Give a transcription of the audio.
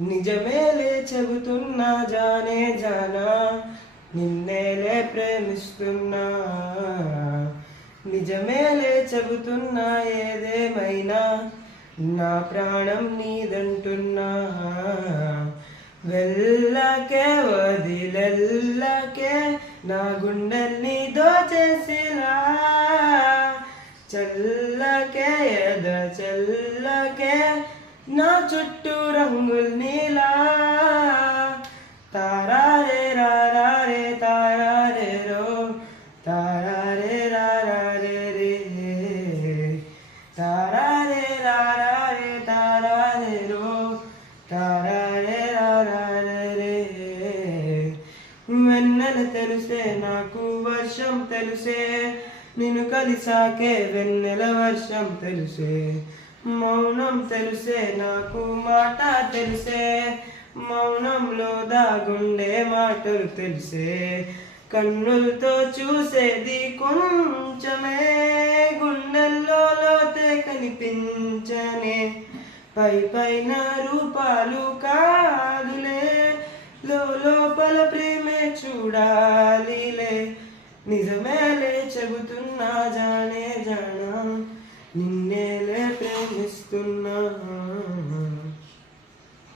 నిజమేలే చెబుతున్నా జానే జానా, నిన్నేలే ప్రేమిస్తున్నా. నిజమేలే చెబుతున్నా ఏదేమైనా, నా ప్రాణం నీదంటున్నా. వెళ్ళకే వదిలెల్లకే, నా గుండెల్ని దోచేసిలా. చల్లకే ఎద చల్లకే, నా చుట్టూ రంగుల్ నీలా. తారారే రారే తారారే రో, తారారే రారే రే, తారారే రారే తారారే రో, తారారే రారే రే. వెన్నెల తెలుసే నాకు వర్షం తెలుసే, నిన్ను కలిసాకే వెన్నెల వర్షం తెలుసే. మౌనం తెలుసే నాకు మాట తెలుసే, మౌనంలో దాగుండే మాటలు తెలుసే. కన్నులతో చూసేది కొంచెమే, గుండెల్లో లోతే కనిపించనే. పై పైన రూపాలు కాదులే, లోపల ప్రేమే చూడాలిలే. నిజమేలే చెబుతున్నా జానే జానా.